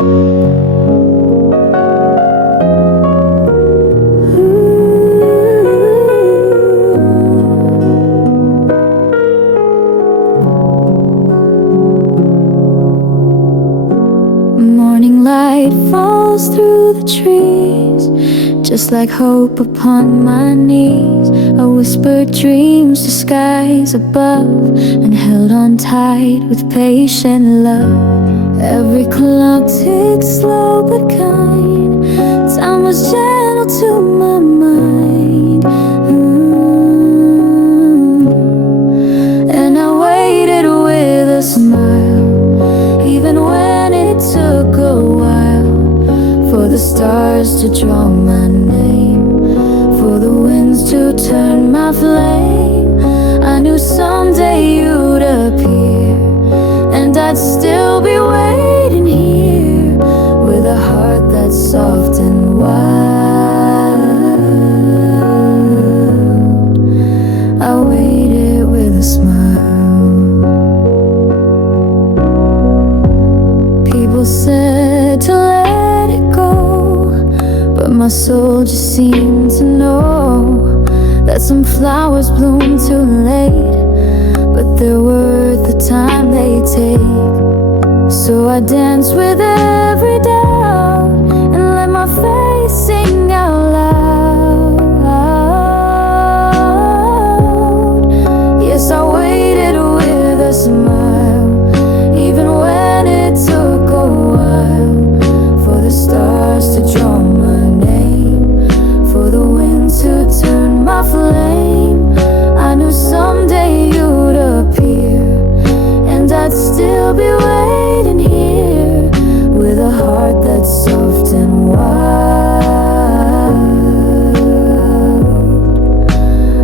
Morning light falls through the trees, just like hope upon my knees. I whispered dreams to skies above, and held on tight with patient love. Every clock ticks slow but kind, time was gentle to my mind. And I waited with a smile, even when it took a while, for the stars to draw my name, for the winds to turn my flame. I knew someday you'd appear, and I'd still be waiting here, with a heart that's soft and wild. I waited with a smile. People said to let it go, but my soul just seemed to know that some flowers bloom too late, but they're worth the time they take. So I dance with every doubt, and let my face sing out loud. Yes, I waited with a smile, even when it took a while, for the stars to draw my name, for the wind to turn my flame. I knew someday you'd appear, and I'd still be waiting here, with a heart that's soft and wild.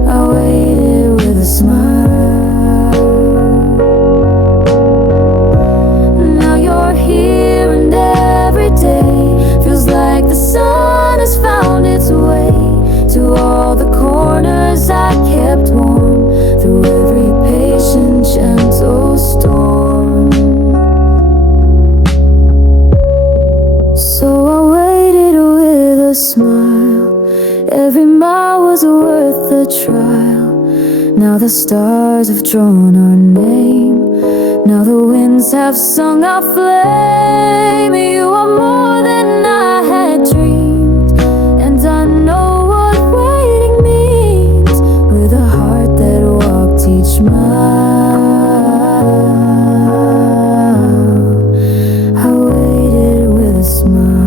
I waited with a smile. Now you're here, and every day feels like the sun has found its way to all the corners I kept warm, through every patient, gentle storm. So I waited with a smile, every mile was worth the trial. Now the stars have drawn our name, now the winds have sung our flame. You are more than I had dreamed, and I know what waiting means, with a heart that walked each mile. I waited with a smile.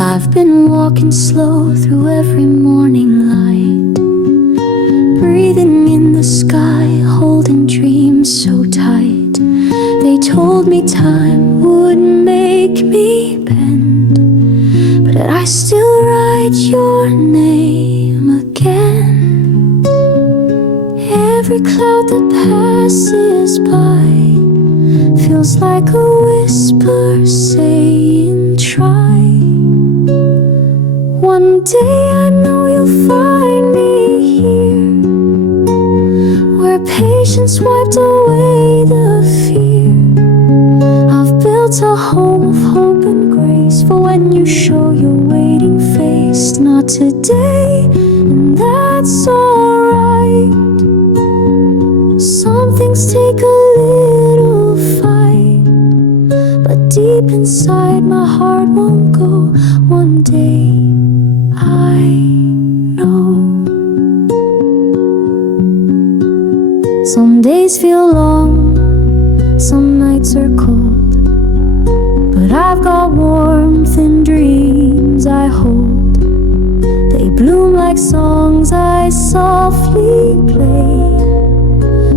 I've been walking slow through every morning light, breathing in the sky, holding dreams so tight. They told me time would make me bend, but I still write your name again. Every cloud that passes by feels like a whisper saying try. One day I know you'll find me here, where patience wiped away the fear. I've built a home of hope and grace, for when you show your waiting face. Not today, and that's alright. Some things take a little fight, but deep inside my heart won't go. One day I know. Some days feel long, some nights are cold, but I've got warmth in dreams I hold. They bloom like songs I softly play,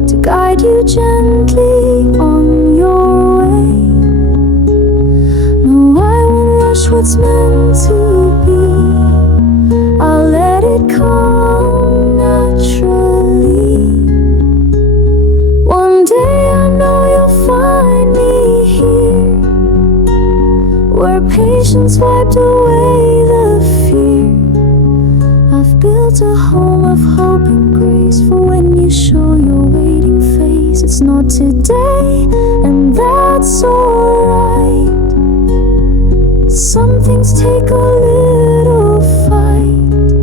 to guide you gently on your way. No, I won't rush what's meant to be, I'll let it come naturally. One day I know patience wiped away the fear. I've built a home of hope and grace for when you show your waiting face. It's not today, and that's alright. Some things take a little fight,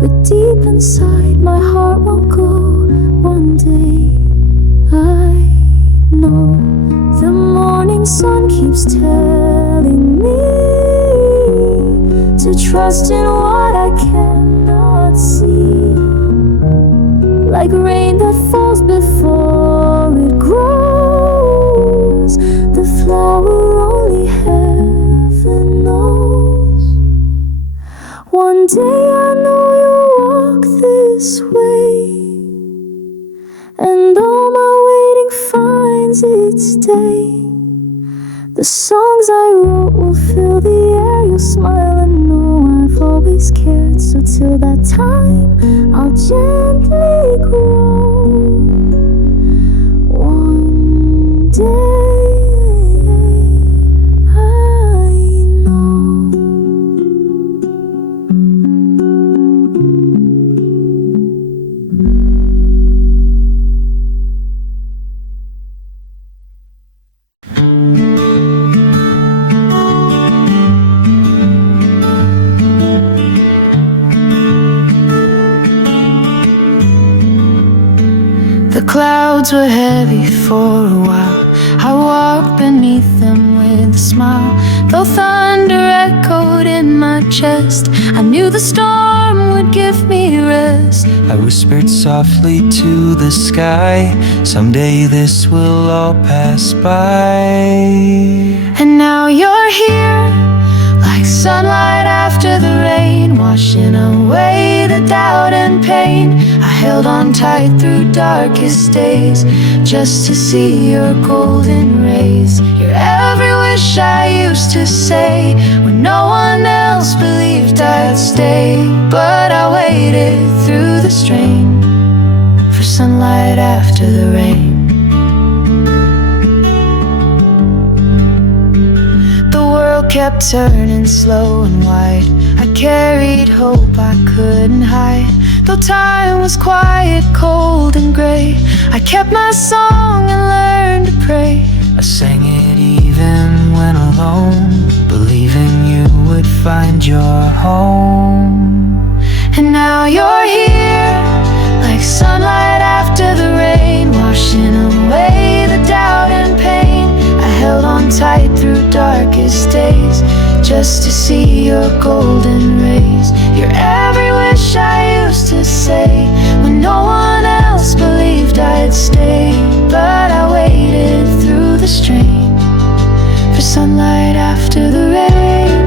but deep inside my heart won't go. One day I know the morning sun keeps telling me to trust in what I cannot see. Like rain that falls before it grows, the flower only heaven knows. One day I know you'll walk this way, and all my waiting finds its day. The songs I wrote will fill the air. You'll smile and know I've always cared. So till that time, I'll gently grow. One day I know. The clouds were heavy for a while. I walked beneath them with a smile. Though thunder echoed in my chest, I knew the storm would give me rest. I whispered softly to the sky, someday this will all pass by. And now you're here, like sunlight after the rain, washing away the doubt and pain. I held on tight through darkest days, just to see your golden rays. Your every wish I used to say, when no one else believed I'd stay. But I waited through the strain, for sunlight after the rain. The world kept turning slow and wide. I carried hope I couldn't hide. Though time was quiet, cold and gray, I kept my song and learned to pray. I sang it even when alone, believing you would find your home. And now you're here, like sunlight after the rain, washing away the doubt and pain. I held on tight through darkest days, just to see your golden rays. Your every wish I used to say, when no one else believed I'd stay. But I waited through the strain, for sunlight after the rain.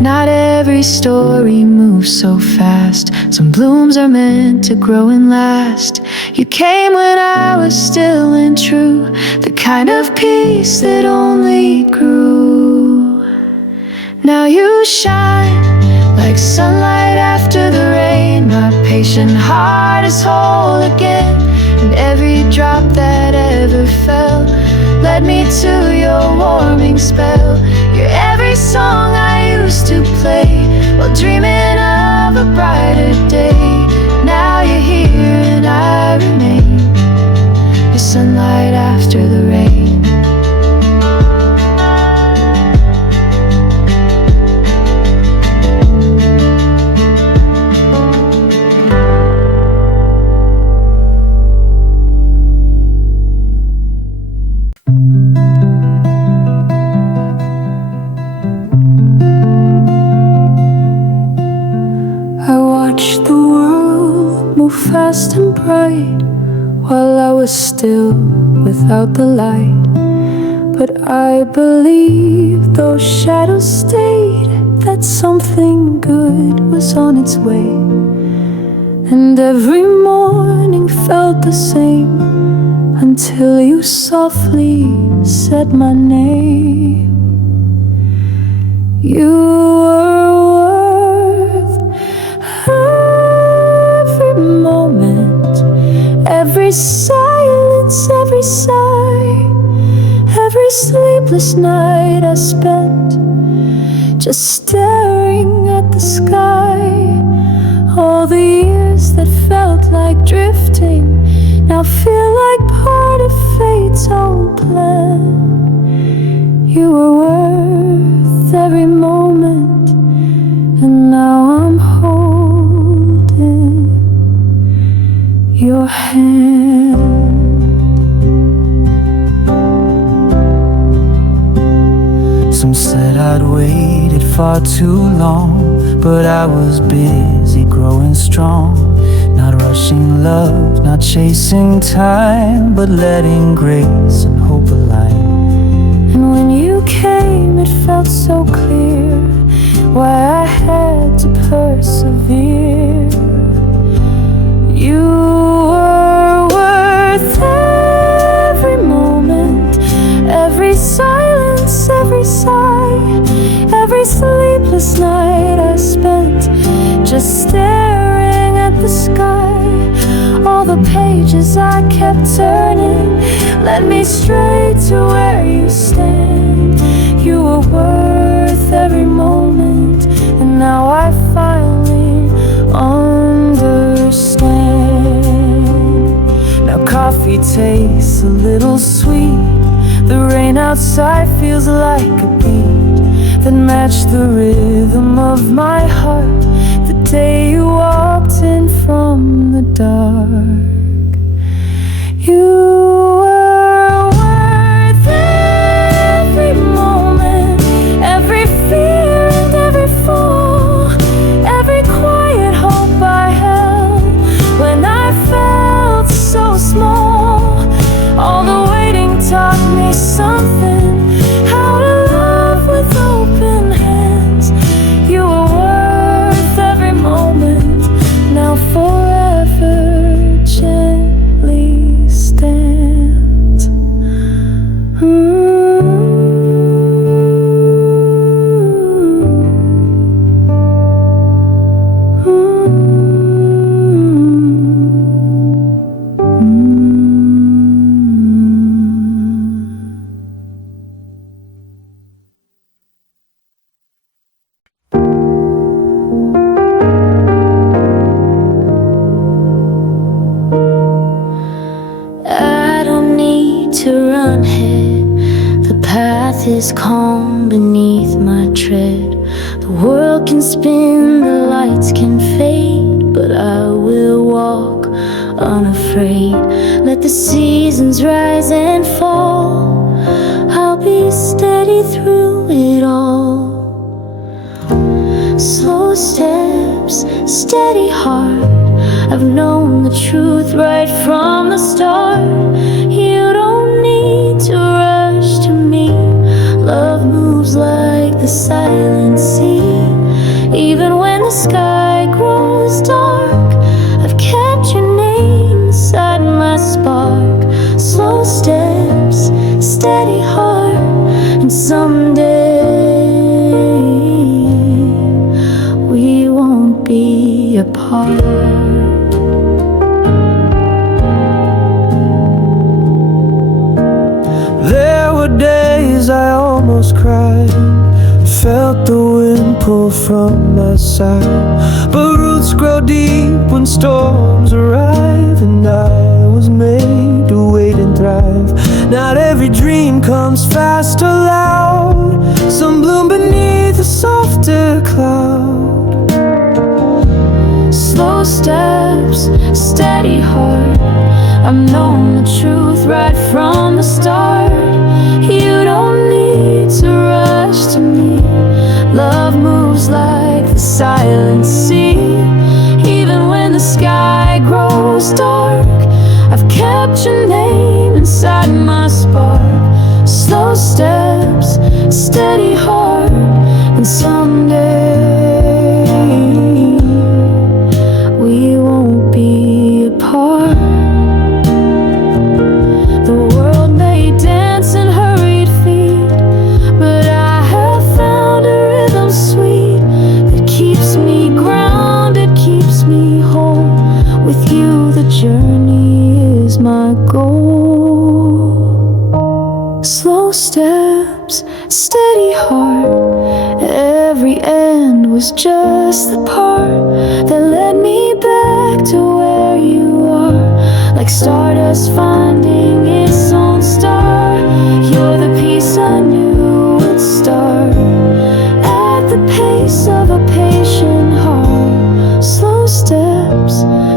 Not every story moves so fast. Some blooms are meant to grow and last. You came when I was still and true, the kind of peace that only grew. Now you shine like sunlight after the rain. My patient heart is whole again, and every drop that ever fell led me to your warming spell. Your every song I used to play while dreaming of a brighter day. Now you're here and I remain, your sunlight after the rain. Fast and bright while I was still without the light. But I believe those shadows stayed, that something good was on its way. and every morning felt the same until you softly said my name. You were worth every moment, every silence, every sigh, every sleepless night I spent just staring at the sky. All the years that felt like drifting now feel like part of fate's own plan. You were worth every moment, and now I'm holding your hand. Some said I'd waited far too long, but I was busy growing strong. Not rushing love, not chasing time, but letting grace and hope align. And when you came, it felt so clear why I had to persevere. You were worth every moment, every silence, every sigh, every sleepless night I spent just staring at the sky. All the pages I kept turning led me straight to where you stand. You were worth every moment, and now I finally understand. Now coffee tastes a little sweet, the rain outside feels like a beat that matched the rhythm of my heart the day you walked in from the dark. You were worth every moment, every fear and every fall, every quiet hope I held when I felt so small. All the waiting taught me something, how to love with open hands. You were worth every moment, now forever gently stands. I don't need to run ahead. The path is calm beneath my tread. The world can spin, the lights can fade, but I will walk unafraid. Let the seasons rise and fall, I'll be steady through it all. Slow steps, steady heart, I've known the truth right from the start. You don't need to rush to me. Love moves like the silent sea. Even when the sky grows dark, I've kept your name inside my spark. Slow steps, steady heart, and someday we won't be apart. Days I almost cried, felt the wind pull from my side. But roots grow deep when storms arrive, and I was made to wait and thrive. Not every dream comes fast or loud, some bloom beneath a softer cloud. Slow steps, steady heart, I've known the truth right from the start. You don't need to rush to me. Love moves like the silent sea. Even when the sky grows dark, I've kept your name inside my spark. Slow steps, steady heart, and someday we won't journey is my goal. Slow steps, steady heart, every end was just the part that led me back to where you are. Like stardust finding its own star, you're the piece I knew would start at the pace of a patient heart. Slow steps,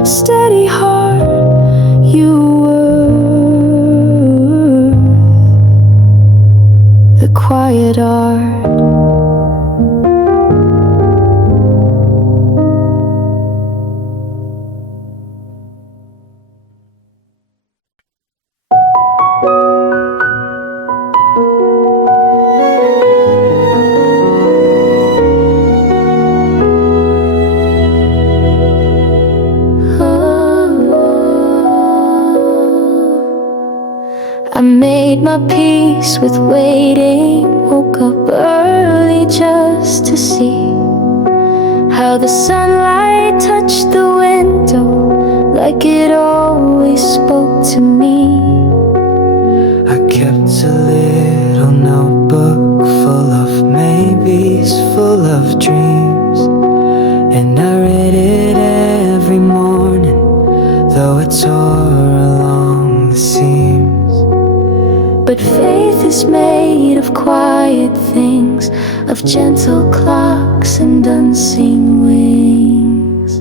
steady heart, you were the quiet art. I made my peace with waiting, woke up early just to see how the sunlight touched the window like it always spoke to me. I kept a little notebook full of maybes, full of dreams, and I read it every morning, though it tore along the seams. But faith is made of quiet things, of gentle clocks and unseen wings.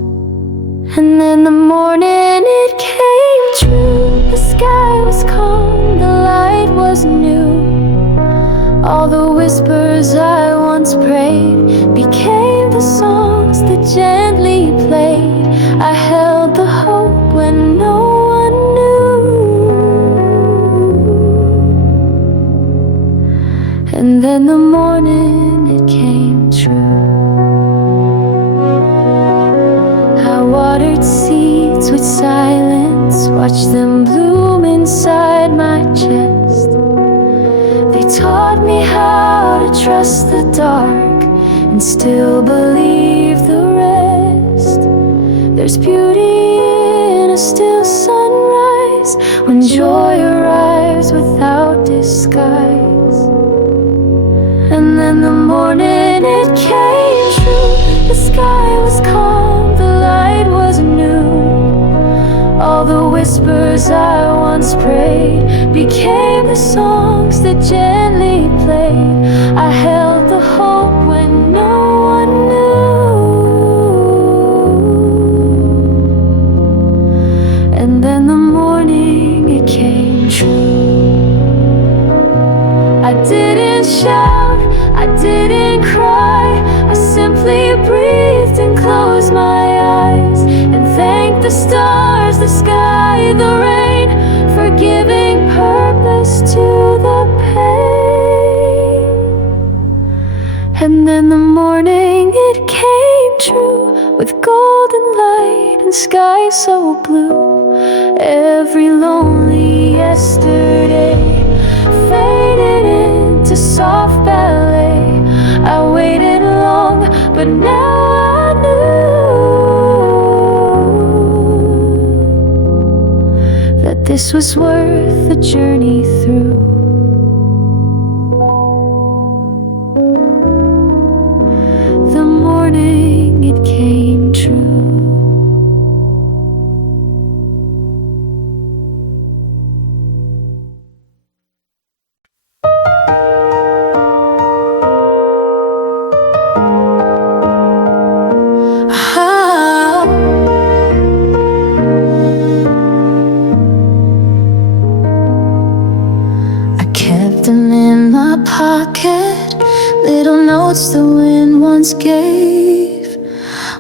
And then the morning it came true. The sky was calm, the light was new. All the whispers I once prayed became the songs that gently played. I held the hope when no one knew. And then the morning it came true. I watered seeds with silence, watched them bloom inside my chest. They taught me how to trust the dark and still believe the rest. There's beauty in a still sunrise, when joy arrives without disguise. And then the morning it came true. The sky was calm, the light was new. All the whispers I once prayed became the songs that gently played. I held the hope when no one knew. And then the morning it came true. I didn't shout, I didn't cry, I simply breathed and closed my eyes and thanked the stars, the sky, the rain for giving purpose to the pain. And then the morning it came true, with golden light and sky so blue. Every lonely yesterday faded into soft ballet. I waited long, but now I knew that this was worth the journey through. The morning it came true. Little notes the wind once gave,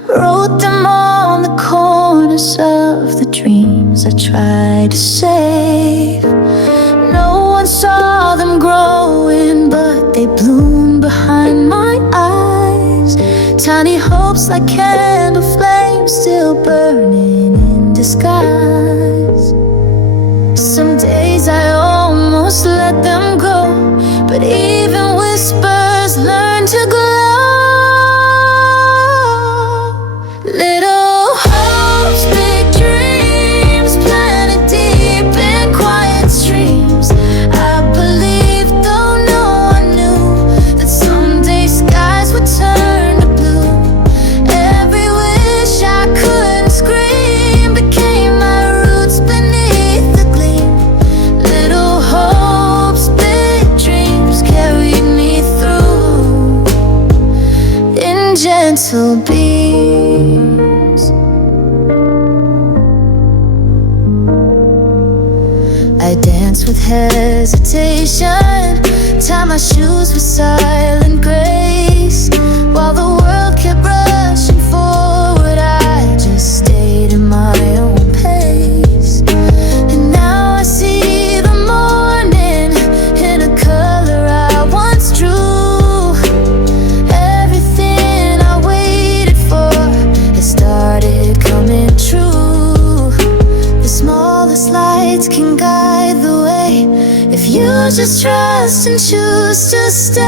wrote them on the corners of the dreams I tried to save. No one saw them growing, but they bloomed behind my eyes. Tiny hopes like candle flames still burning in disguise. Some days I almost let them go, but even whispers learn to glow. Little hopes, big dreams gentle beams. I dance with hesitation, tie my shoes with silent grace. While the world kept rushing forward, I just stayed in my own pace. And now I see the morning in a color I once drew. Everything I waited for has started coming true. The smallest lights can guide the way if you just trust and choose to stay.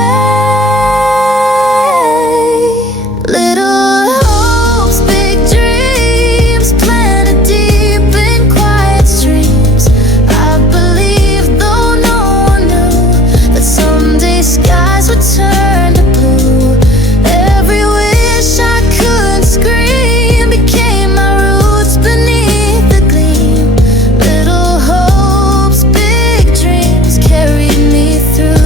Little hopes, big dreams, planted deep in quiet streams. I believed, though no one knew, that someday skies would turn to blue. Every wish I couldn't scream became my roots beneath the gleam. Little hopes, big dreams carried me through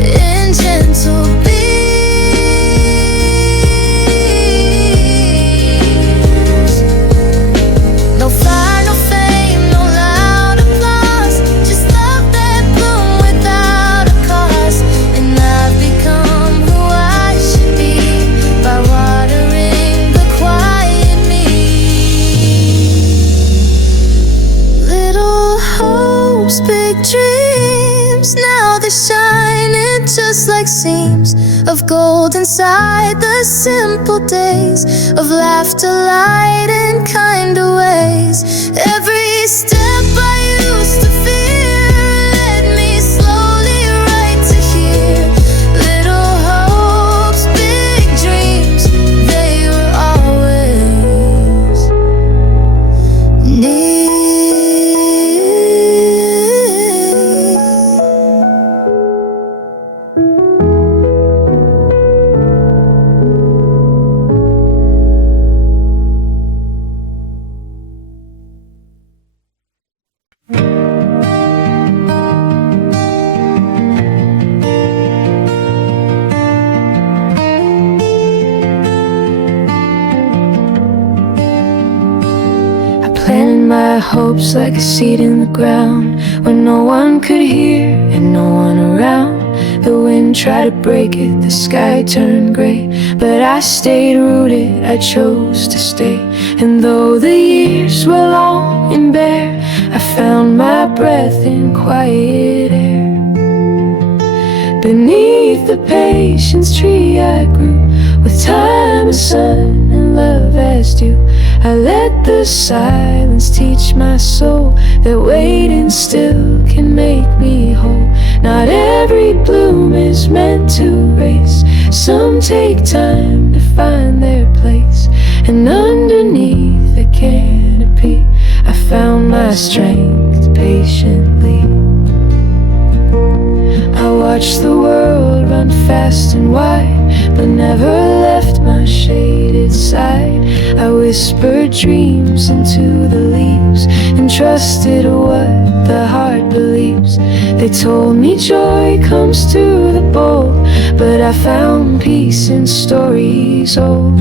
in gentle beams. No fire, no fame, no loud applause, just love that bloomed without a cost. And I've become who I should be by watering the quiet me. Little hopes, big dreams, now they're shining just like seams of gold inside the simple days of laughter, light, and kinder ways. Every step I used to fear led me slowly right to here. Little hopes, big dreams, they were always near. Planted my hopes like a seed in the ground, when no one could hear and no one around. The wind tried to break it, the sky turned gray, but I stayed rooted, I chose to stay. And though the years were long and bare, I found my breath in quiet air. Beneath the patience tree I grew, with time and sun and love as due. I let the silence teach my soul that waiting still can make me whole. Not every bloom is meant to race, some take time to find their place. And underneath the canopy I found my strength patiently. I watched the world run fast and wide, but never left my shaded side. I whispered dreams into the leaves and trusted what the heart believes. They told me joy comes to the bold, but I found peace in stories old.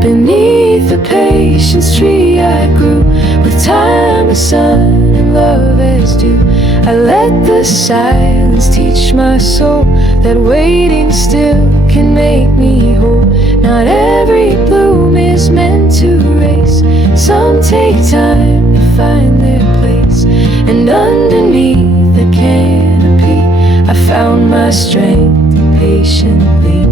Beneath the patience tree I grew, with time and sun and love as due. I let the silence teach my soul that waiting still can make me whole. Not every bloom is meant to race, some take time to find their place. And underneath the canopy I found my strength patiently.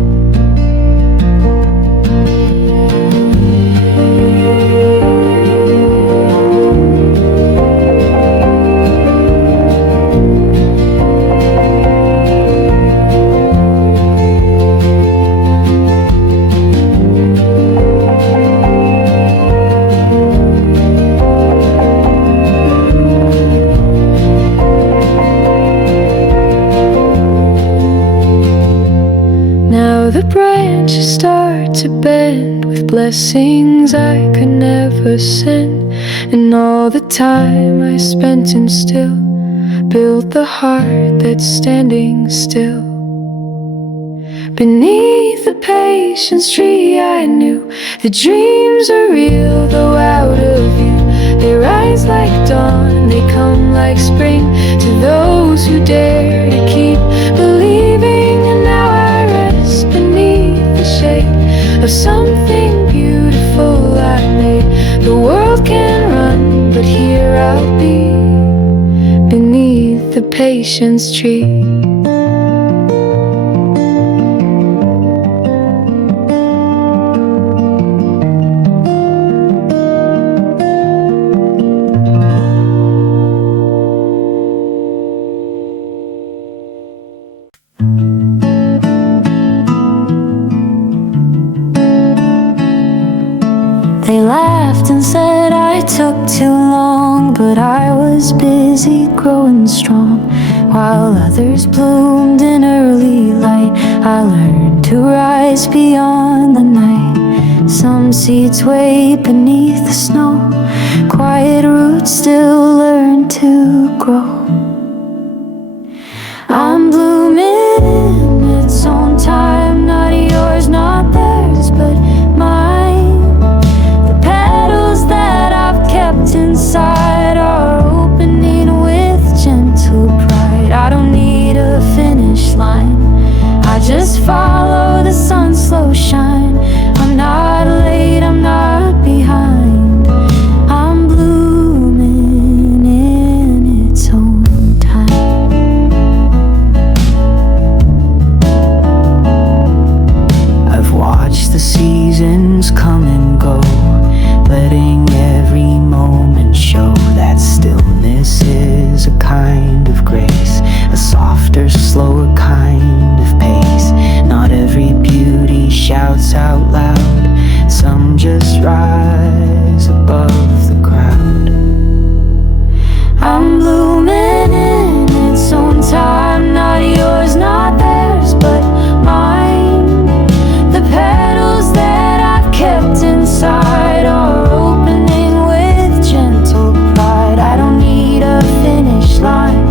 The branches start to bend with blessings I could never send. And all the time I spent in still built the heart that's standing still. Beneath the patience tree I knew the dreams are real, though out of view. They rise like dawn, they come like spring to those who dare to keep believing. And now I rest beneath the shade of something beautiful I made. The world can run, but here I'll be beneath the patience tree. They laughed and said I took too long, but I was busy growing strong. While others bloomed in early light, I learned to rise beyond the night. Some seeds wait beneath the snow, quiet roots still learn to grow. I'm blooming in its own time, not yours, not theirs, but mine. The petals that I've kept inside are opening with gentle pride. I don't need a finish line, I just follow the sun's slow shine. I'm not late, I'm not behind. I'm blooming in its own time. I've watched the seasons come and go, letting every moment show that stillness is a kind of grace, a softer, slower kind of pace. Not every beauty shouts out loud, some just rise above the crowd. I'm blooming in its own time, not yours, not theirs, but mine. The petals that I've kept inside are opening with gentle pride. I don't need a finish line,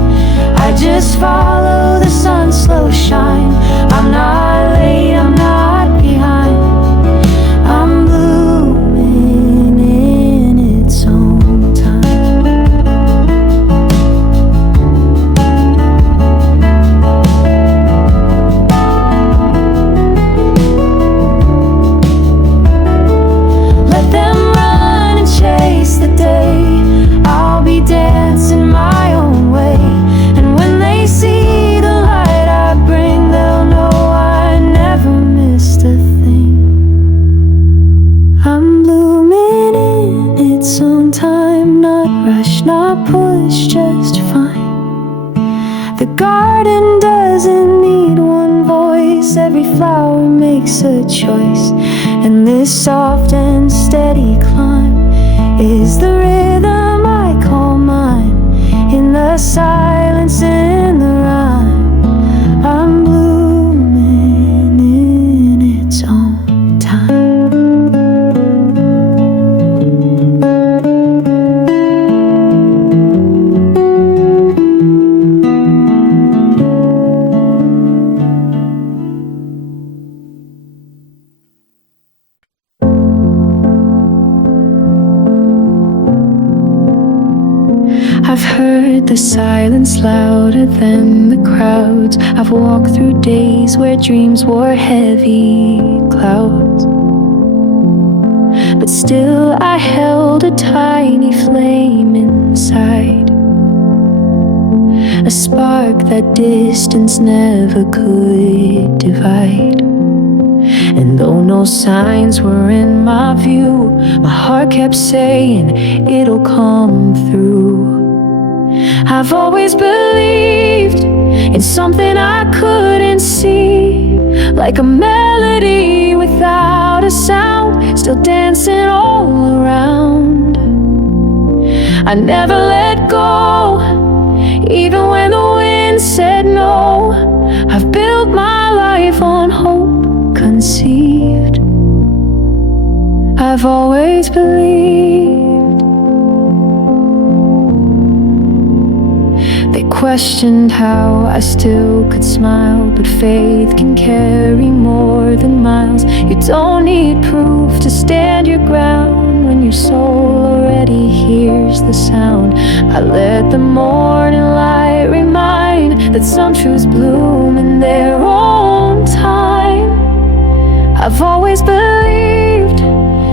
I just follow the sun's slow shine. I'm not late, I'm not behind. I'm blooming in its own time. Let them run and chase the day, I'll be dancing my own way. And when they see the light I bring, they'll know I never missed a thing. I'm blooming in its own time, not rushed, not pushed, just fine. The garden doesn't need one voice, every flower makes a choice. And this soft and steady climb is the rhythm I call mine. In the silence, in the rhyme, I'm blooming in its own time. I've heard the silence louder than the crowds. I've walked through days where dreams wore heavy clouds, but still I held a tiny flame inside, a spark that distance never could divide. And though no signs were in my view, my heart kept saying it'll come through. I've always believed in something I couldn't see, like a melody without a sound, still dancing all around. I never let go, even when the wind said no. I've built my life on hope conceived. I've always believed. They questioned how I still could smile, but faith can carry more than miles. You don't need proof to stand your ground when your soul already hears the sound. I let the morning light remind that some truths bloom in their own time. I've always believed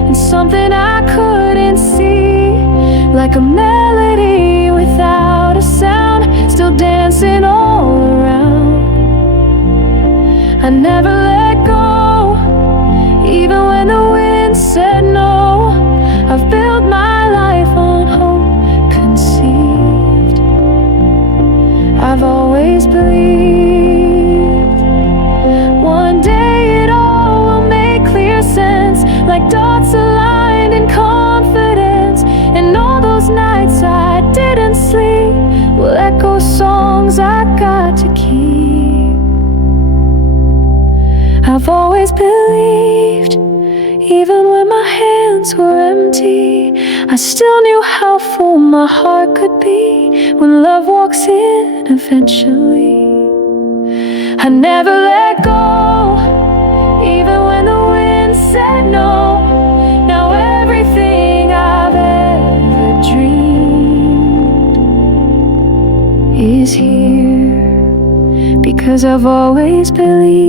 in something I couldn't see, like a melody without a sound, still dancing all around. I never let go, even when the wind said no. I've built my life on hope conceived. I've always believed one day it all will make clear sense, like dots aligned in confidence. And all those nights I didn't sleep will echo songs I got to keep. I've always believed, even when my hands were empty, I still knew how full my heart could be when love walks in eventually. I never let go, even when the wind said no. Now everything I've ever dreamed is here, because I've always believed.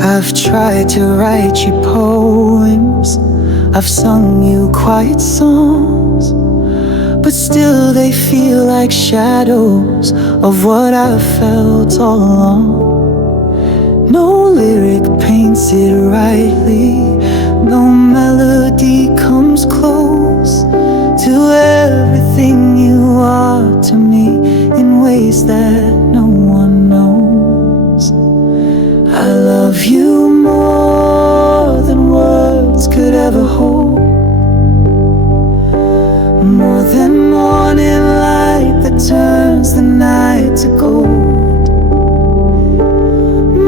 I've tried to write you poems, I've sung you quiet songs, but still they feel like shadows of what I've felt all along. No lyric paints it rightly, no melody comes close to everything you are to me in ways that no one knows. I love you more than words could ever hold, more than morning light that turns the night to gold,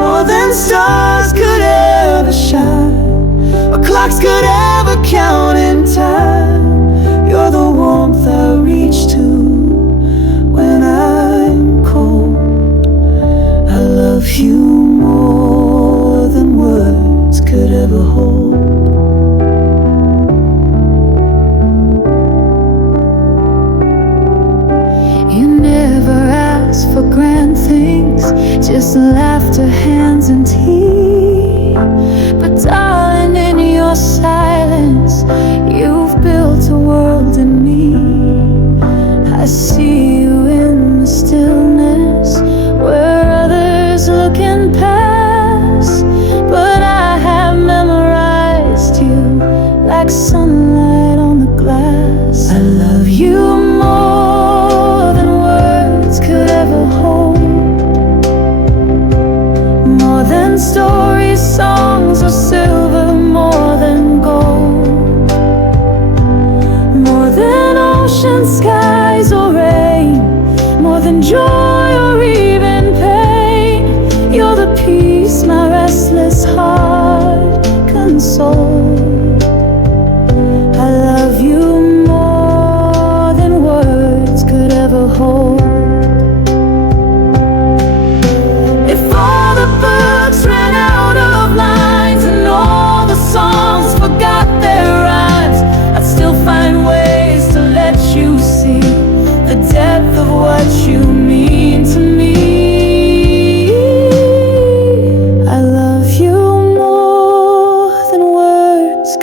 more than stars could ever shine, or clocks could ever count in time. You're the warmth I reach to when I'm cold. I love you more than words could ever hold. You never ask for grand things, just laughter, hands and tea. But darling, in your silence, you've built a world in me. I see you in the stillness where others looking past, but I have memorized you like sunlight on the glass. I love you more than words could ever hold, more than stories, songs, or silver, more than gold, more than ocean, skies, or rain, more than joy or even pain. You're the peace my restless heart consoles. I love you more than words could ever hold. If all the books ran out of lines and all the songs forgot their rhymes, I'd still find ways to let you see the depth of what you mean to me. I love you more than words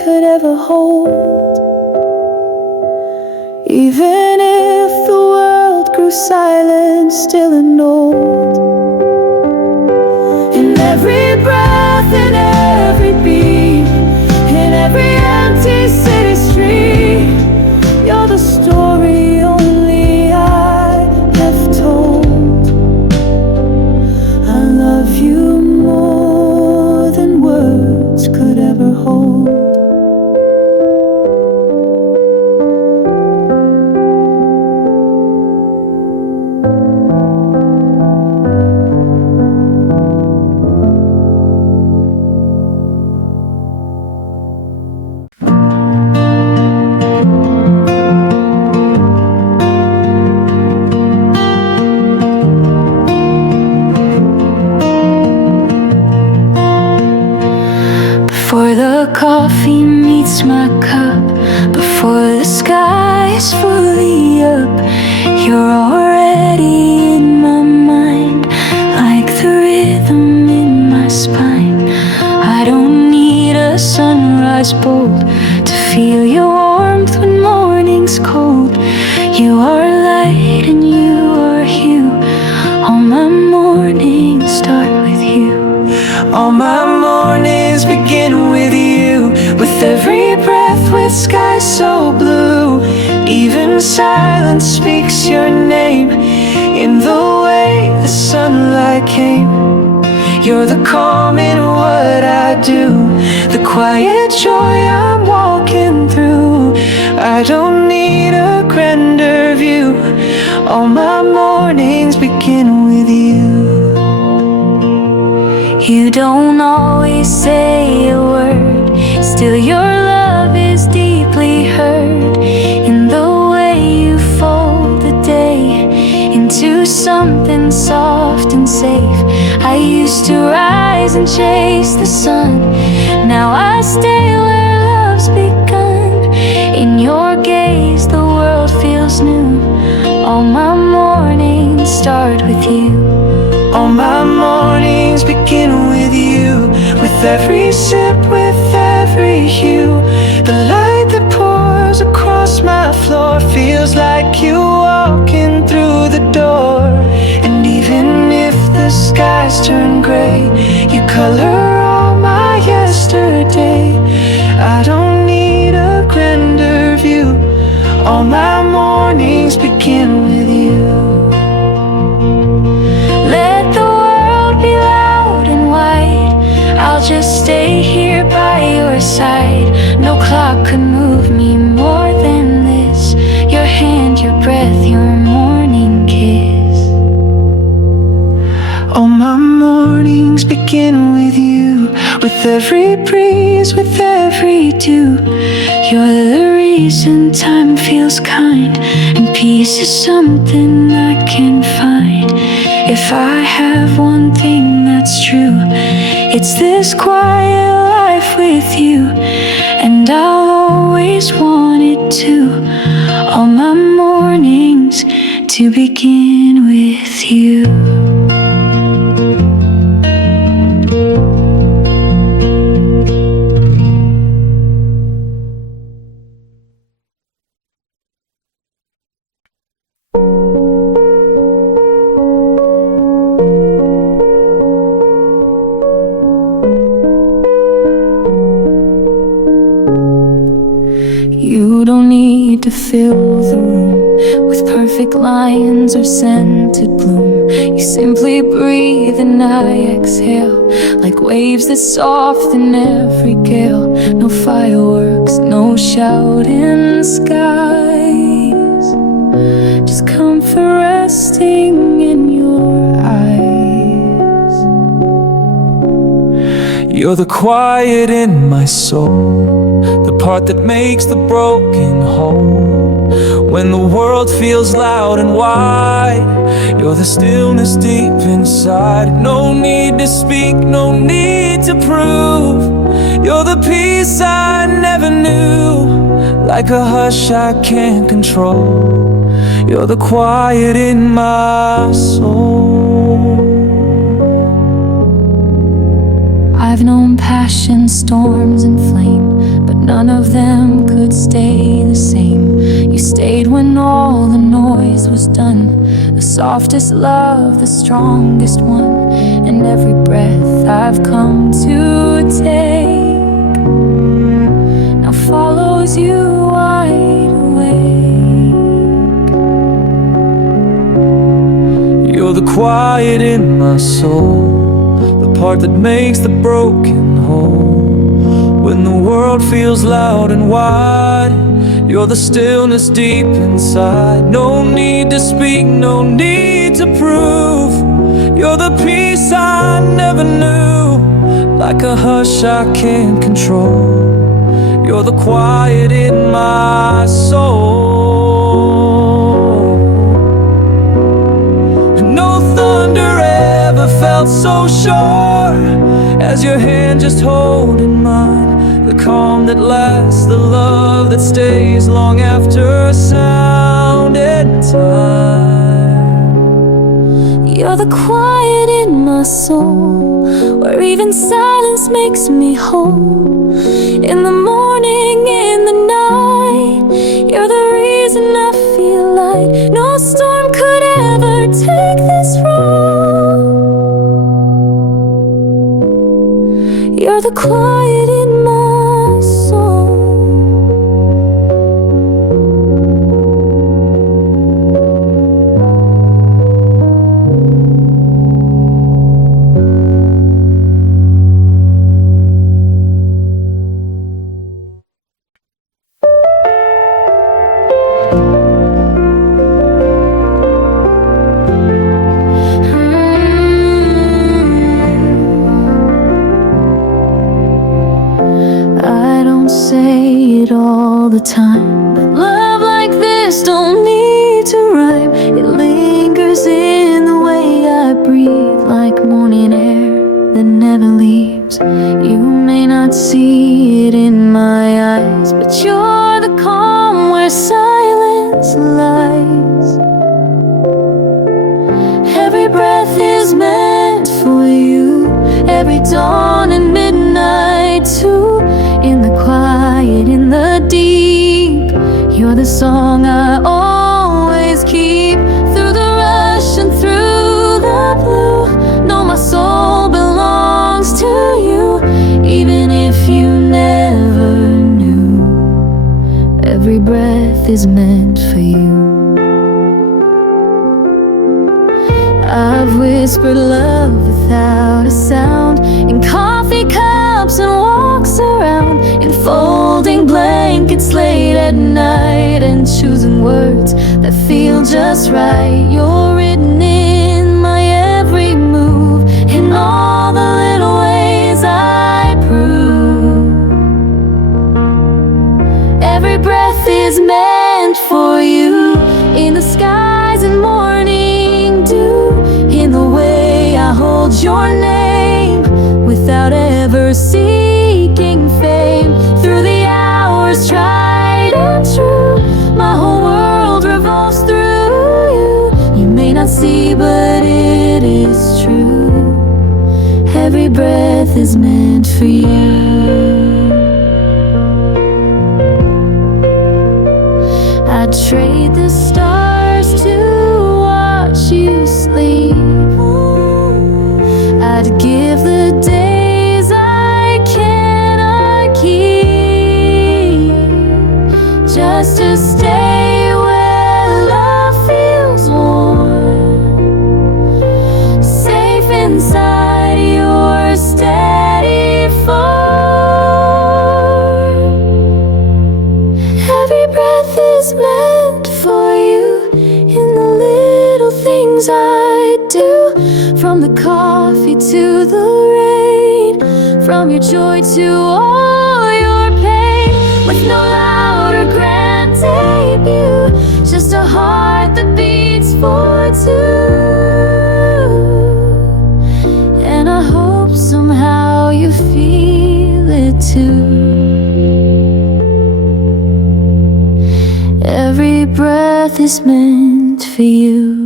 finish my cup before the sky is fully up. You're already in my mind, like the rhythm in my spine. I don't need a sunrise bold to feel your warmth when morning's cold. You are light and you are hue. All my mornings start with you. All my mornings begin with you. With every breath, with skies so blue. Even silence speaks your name in the way the sunlight came. You're the calm in what I do, the quiet joy I'm walking through. I don't need a grander view. All my mornings begin with you. You don't always say a word, still your love is deeply heard. In the way you fold the day into something soft and safe. I used to rise and chase the sun, now I stay where love's begun. In your gaze the world feels new. All my mornings start with you. All my mornings begin with you. With every sip, with every hue. The light that pours across my floor feels like you walking through the door. And even if the skies turn gray, you color all my yesterday. I don't need a grander view. All my mornings begin with you. Let the world be loud and wide, I'll just stay here by your side. No clock could move me more than this. Your hand, your breath, your morning kiss. All my mornings begin with you. With every breeze, with every dew. You're the reason time feels kind, and peace is something I can find. If I have one thing that's true, it's this quiet life with you. And I'll always want it to. All my mornings to begin with you. You don't need to fill the room with perfect lines or scented bloom. You simply breathe and I exhale, like waves that soften every gale. No fireworks, no shouting skies, just comfort resting in your eyes. You're the quiet in my soul, the part that makes the broken whole. When the world feels loud and wide, you're the stillness deep inside. No need to speak, no need to prove. You're the peace I never knew, like a hush I can't control. You're the quiet in my soul. I've known passion, storms and flame, but none of them could stay the same. You stayed when all the noise was done, the softest love, the strongest one. And every breath I've come to take now follows you wide awake. You're the quiet in my soul, the part that makes the broken whole. When the world feels loud and wide, you're the stillness deep inside. No need to speak, no need to prove. You're the peace I never knew, like a hush I can't control. You're the quiet in my soul. No thunder ever felt so sure as your hand just holding mine. the calm that lasts, the love that stays long after sound and time. You're the quiet in my soul, where even silence makes me whole. In the morning, in the night, you're the reason I feel light. No storm could ever take this road. You're the quiet in my soul. I don't say it all the time, but love like this don't need to rhyme. It lingers in the way I breathe, like morning air that never leaves. You may not see it in my eyes, but you're the calm where silence lies. Every breath is meant for you, every dawn and midnight too. In the quiet, in the deep, you're the song I always keep. Through the rush and through the blue, know my soul belongs to you, even if you never knew. Every breath is meant for you. I've whispered love without a sound, in coffee cups and walks around, in folding blankets late at night, and choosing words that feel just right. You're written in my every move, in all the little ways I prove. Every breath is meant for you, in the skies and morning dew, in the way I hold your name without ever seeking fame. Through the hours tried and true, my whole world revolves through you. You may not see, but it is true. Every breath is meant for you. I'd trade the stars to watch you sleep. I'd give the days I cannot keep, just to stay where love feels warm, safe inside your steady form. Every breath is meant for you, in the little things I do. From the coffee to the rain, from your joy to all your pain, with no loud or grand debut, just a heart that beats for two. And I hope somehow you feel it too. Every breath is meant for you.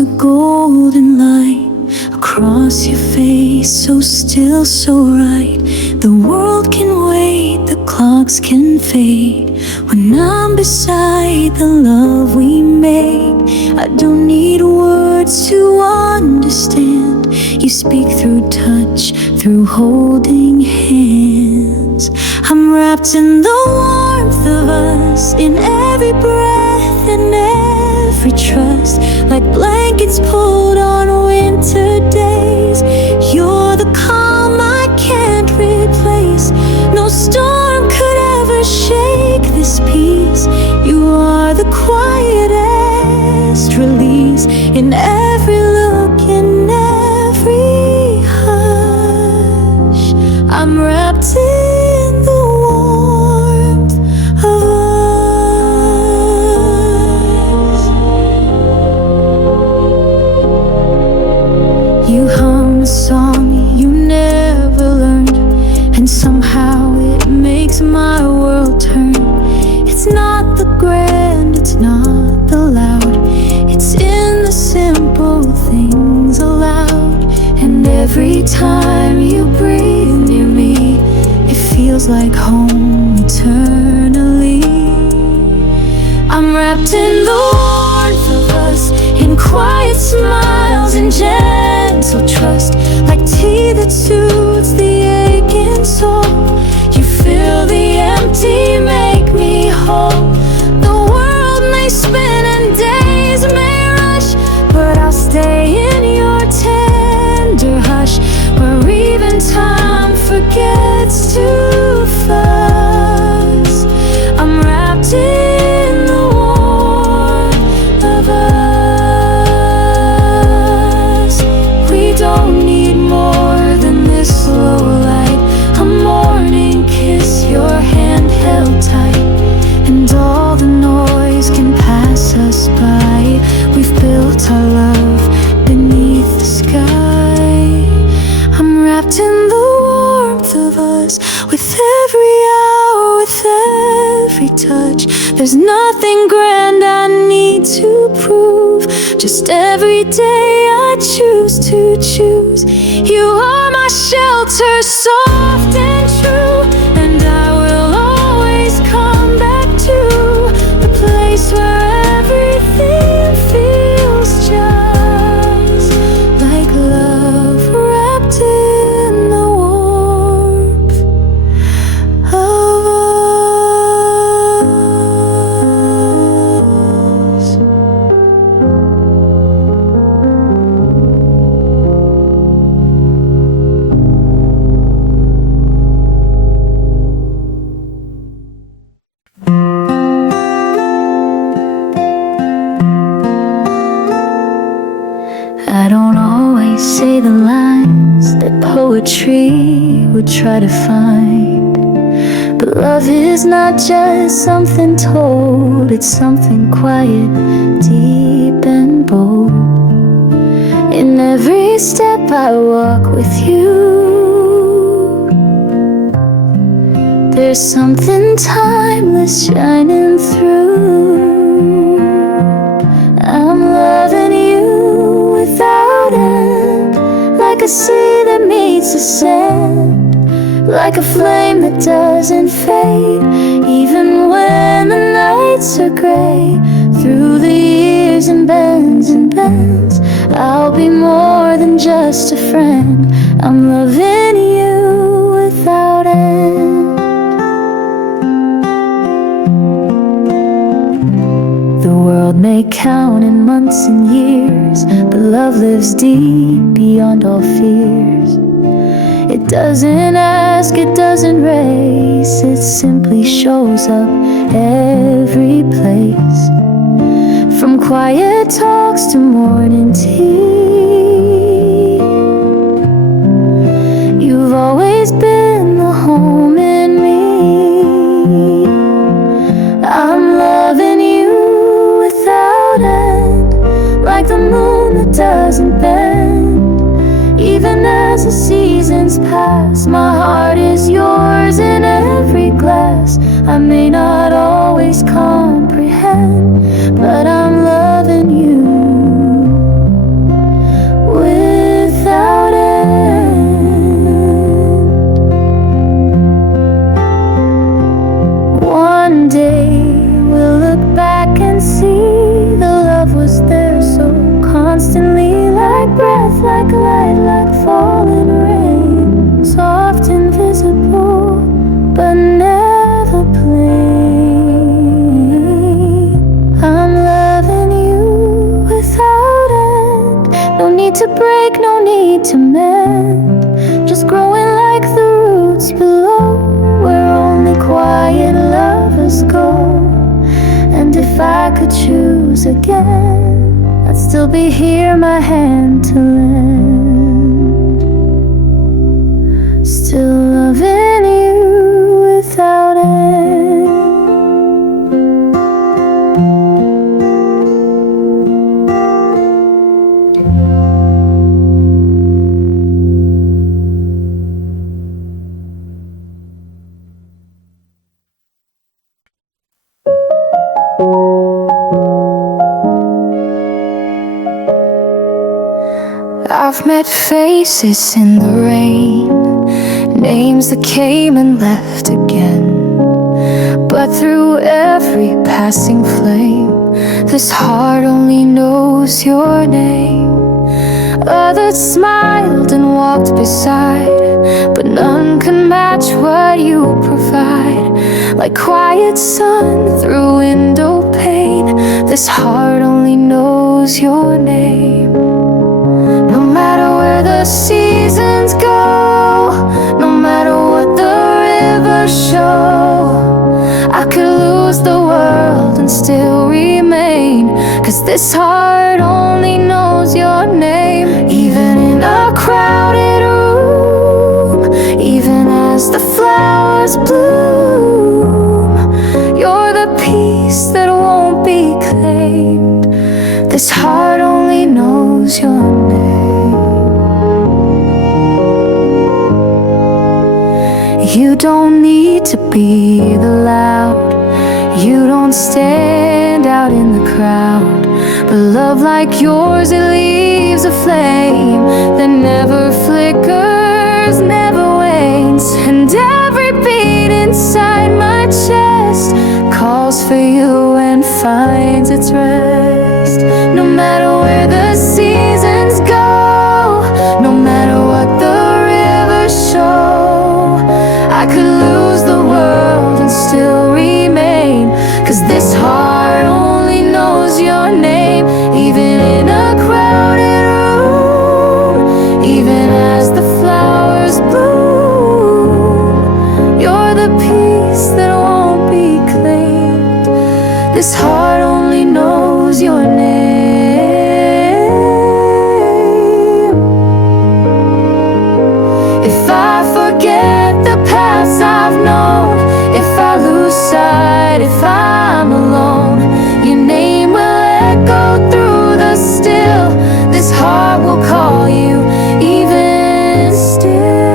A golden light across your face, so still, so right. The world can wait, the clocks can fade. When I'm beside the love we made, I don't need words to understand. You speak through touch, through holding hands. I'm wrapped in the warmth of us, in every breath and every trust, like blankets pulled on winter days. You're the calm I can't replace. No storm could ever shake this peace. You are the quietest release, in every look, in every hush. I'm wrapped in You hum a song you never learned, and somehow it makes my world turn. It's not the grand, it's not the loud, it's in the simple things aloud. And every time you breathe near me, it feels like home eternally. I'm wrapped in the warmth of us, in quiet smiles and gentle trust, like tea that soothes the aching soul. You fill the empty, make me whole. The world may spin and days may rush, but I'll stay in your tender hush, where even time forgets to fuss. I'm wrapped in the warmth of us. We don't need more than this slow light, a morning kiss, your hand held tight, and all the noise can pass us by. We've built our love beneath the sky. I'm wrapped in the warmth of us, with every hour, with every touch. There's nothing grand I need to prove, just every day I choose to choose. You are my shelter, soft and true, and I will always come back to the place where everything feels just like love, wrapped in the warmth of us. I don't always say the lines that poetry would try to find, but love is not just something told, it's something quiet, deep and bold. In every step I walk with you, there's something timeless shining through. I'm loving you without end, like a sea that meets the sand, like a flame that doesn't fade, even when the nights are gray. Through the years and bends, I'll be more than just a friend. I'm loving you without end. The world may count in months and years, but love lives deep beyond all fears. It doesn't ask, it doesn't race, it simply shows up every place. From quiet talks to morning tea, you've always been the home in me. I'm loving you without end, like the moon that doesn't bend. Even as the seasons pass, my heart is yours in every glass. I may not always comprehend, but I'm loving you without end. One day we'll look back and see the love was there so constantly, like breath, like light, like falling rain, soft, invisible, but never plain. I'm loving you without end, no need to break, no need to mend, just growing like the roots below, where only quiet lovers go. And if I could choose again, I'd still be here, my hand to lend, still loving you without end. I've met faces in the rain, names that came and left again. But through every passing flame, this heart only knows your name. Others smiled and walked beside, but none can match what you provide. Like quiet sun through window pane, this heart only knows your name. No matter where the seasons go, no matter what the rivers show, I could lose the world and still remain, 'cause this heart only knows your name. Even in a crowded room, even as the flowers bloom, you're the peace that won't be claimed. This heart only knows your name. You don't need to be the loud, you don't stand out in the crowd, but love like yours, it leaves a flame that never flickers, never wanes. And every beat inside my chest calls for you and finds its rest. No matter where the seasons go, no matter what the rivers show, I could lose the world and still remain, 'cause this heart only knows your name. Even in a crowded room, even as the flowers bloom, you're the peace that won't be claimed. This heart only knows your name. If I forget the paths I've known, if I lose sight, if I'm alone, your name will echo through the still. This heart will call you even still.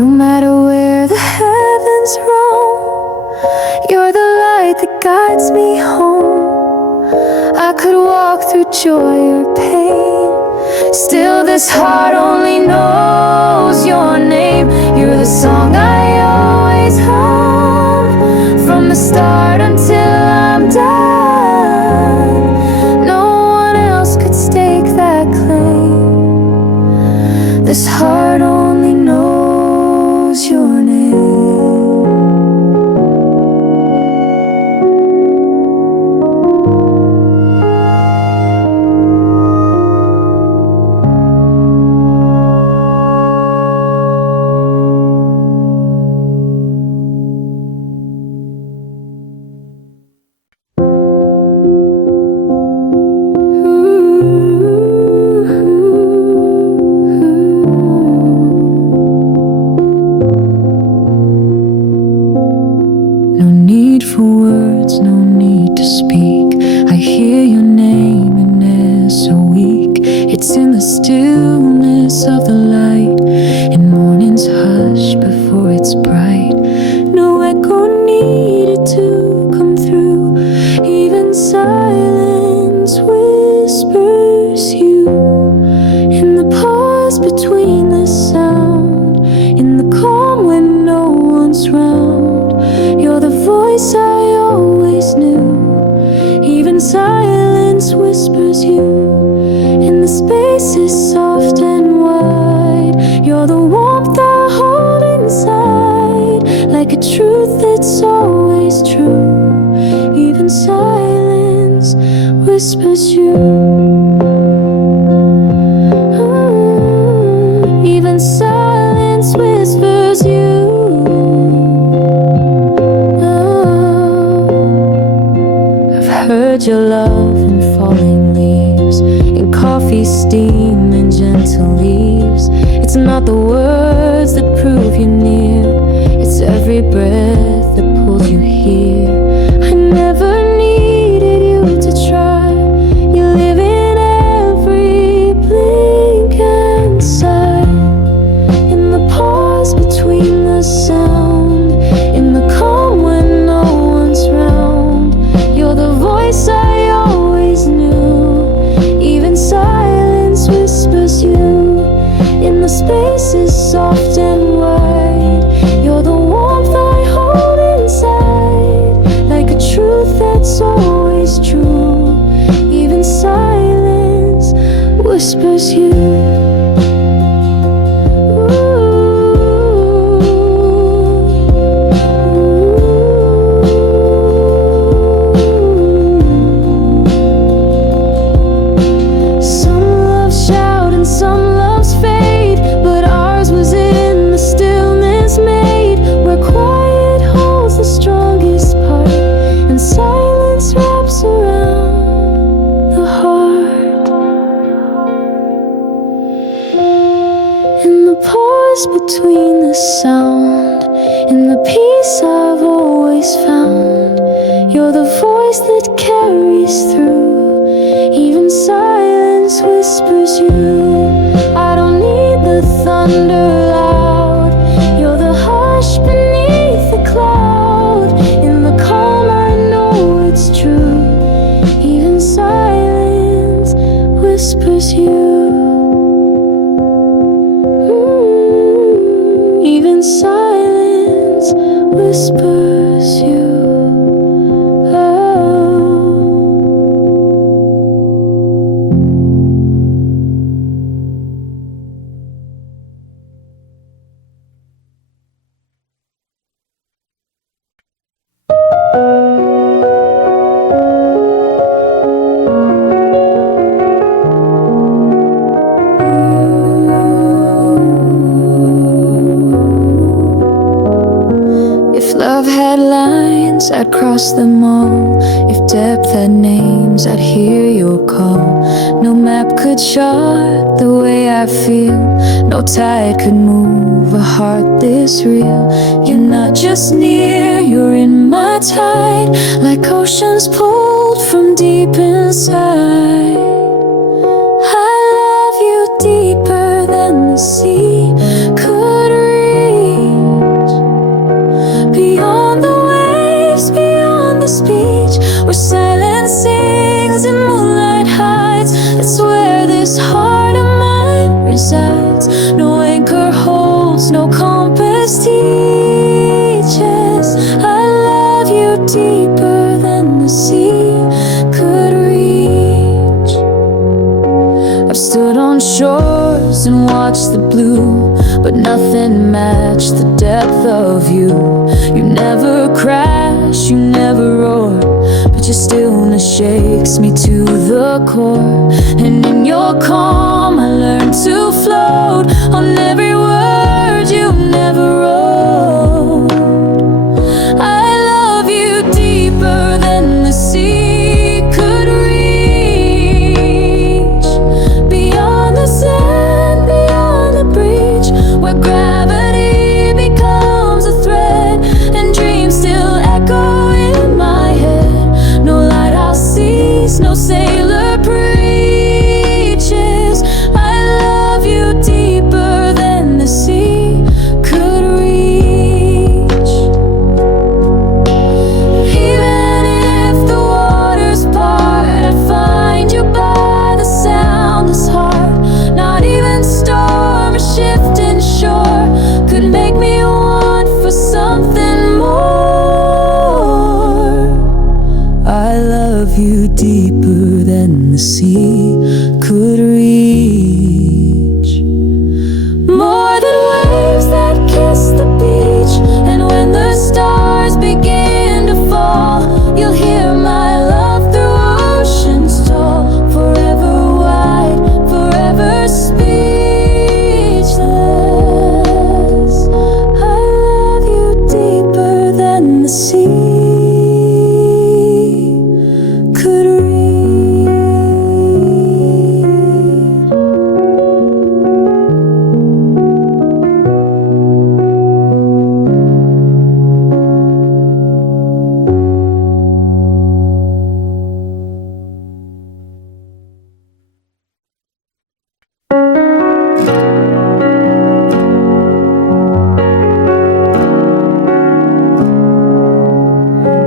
No matter where the heavens roam, you're the light that guides me home. I could walk through joy or pain, still this heart only knows your name. You're the song I always hum, from the start until I'm done. No one else could stake that claim. This heart only knows your name. No need for words, no need to speak. I hear your name and it's so weak. It's in the stillness of the light, in morning's hush before it's bright. No echo needed to come through, even silence whispers you. In the pause between the sound, in the calm when no one's round, you're the voice I always knew. Even silence whispers you. In the spaces soft and wide, you're the warmth I hold inside, like a truth that's always true. Even silence whispers you. Even silence whispers you. Heard your love in falling leaves, in coffee steam and gentle leaves. It's not the words that prove you're near, it's every breath that pulls you here. I never needed you to try, you live in every blink and sigh. In the pause between the sound, in the calm when no one's round, you're the voice I always knew. the space is soft and wide. You're the warmth I hold inside, like a truth that's always true. Even silence whispers you. Between the sound and the peace I've always found, you're the voice that carries through. Even silence whispers you. I don't need the thunder loud. You're the hush beneath the cloud. In the calm I know it's true. Even silence whispers you. Even silence whispers you. Love had lines, I'd cross them all. If depth had names, I'd hear your call. No map could chart the way I feel. No tide could move a heart this real. You're not just near, you're in my tide, like oceans pulled from deep inside. I love you deeper than the sea could reach. Beyond the waves, beyond the speech, where silence sings and moonlight hides. It's where this heart of mine resides. No anchor holds, no compass teaches. I love you deeper than the sea could reach. I've stood on shores and watched the blue, but nothing matched the depth of you. You never crash, you never roar, but your stillness shakes me to the core. And in your calm I learned to float on every word you never wrote. I love you deeper than the sea could reach. Beyond the sand, beyond the breach, where gravity becomes a thread and dreams still echo in my head. No lighthouse sees, no sailor preaches. I love you deeper than the sea could reach. Even if the waters part, I'd find you by the soundless heart. Not even storm or shifting shore could make me want for something more. I love you deeper than the sea could reach. More than waves that kiss the beach, and when the stars begin to fall, you'll hear my love through oceans tall. Forever wide, forever speechless. I love you deeper than the sea could reach.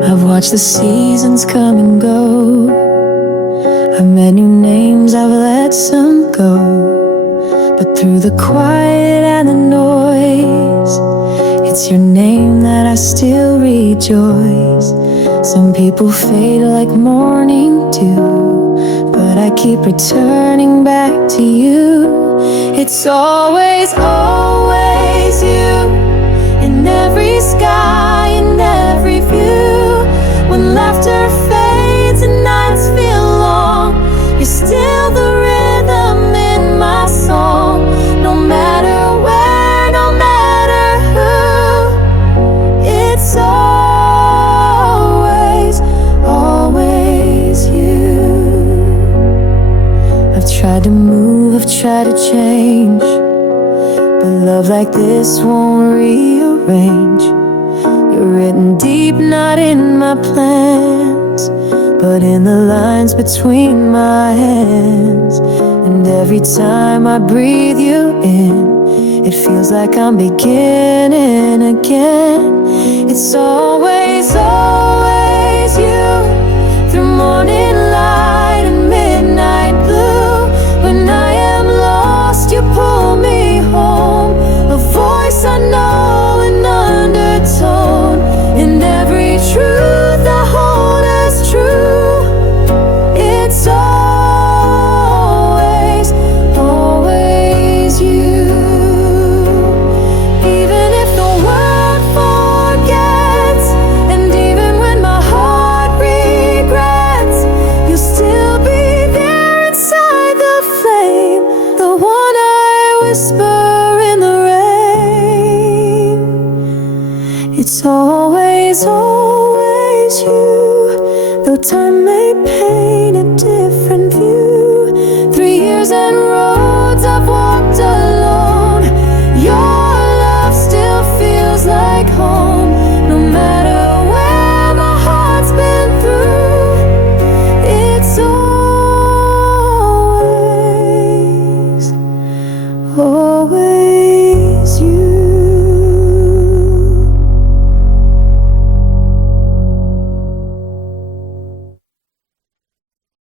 I've watched the seasons come and go. I've met new names, I've let some go. But through Through the quiet and the noise, it's your name that I still rejoice. Some people fade like morning dew, but I keep returning back to you. It's always, always you, in every sky, in every view. When laughter fades and nights feel long, you're still the rhythm in my song. No matter where, no matter who, it's always, always you. I've tried to move, I've tried to change, but love like this won't rearrange. You're written deep, not in my plans, but in the lines between my hands. And every time I breathe you in, it feels like I'm beginning again. It's always, always you, through morning light and midnight blue. When I am lost, you pull me home, a voice I know, an undertone, in every truth I hold as true. It's always, always you. Even if the world forgets, and even when my heart regrets, you'll still be there inside the flame, the one I whisper in the rain. It's always, always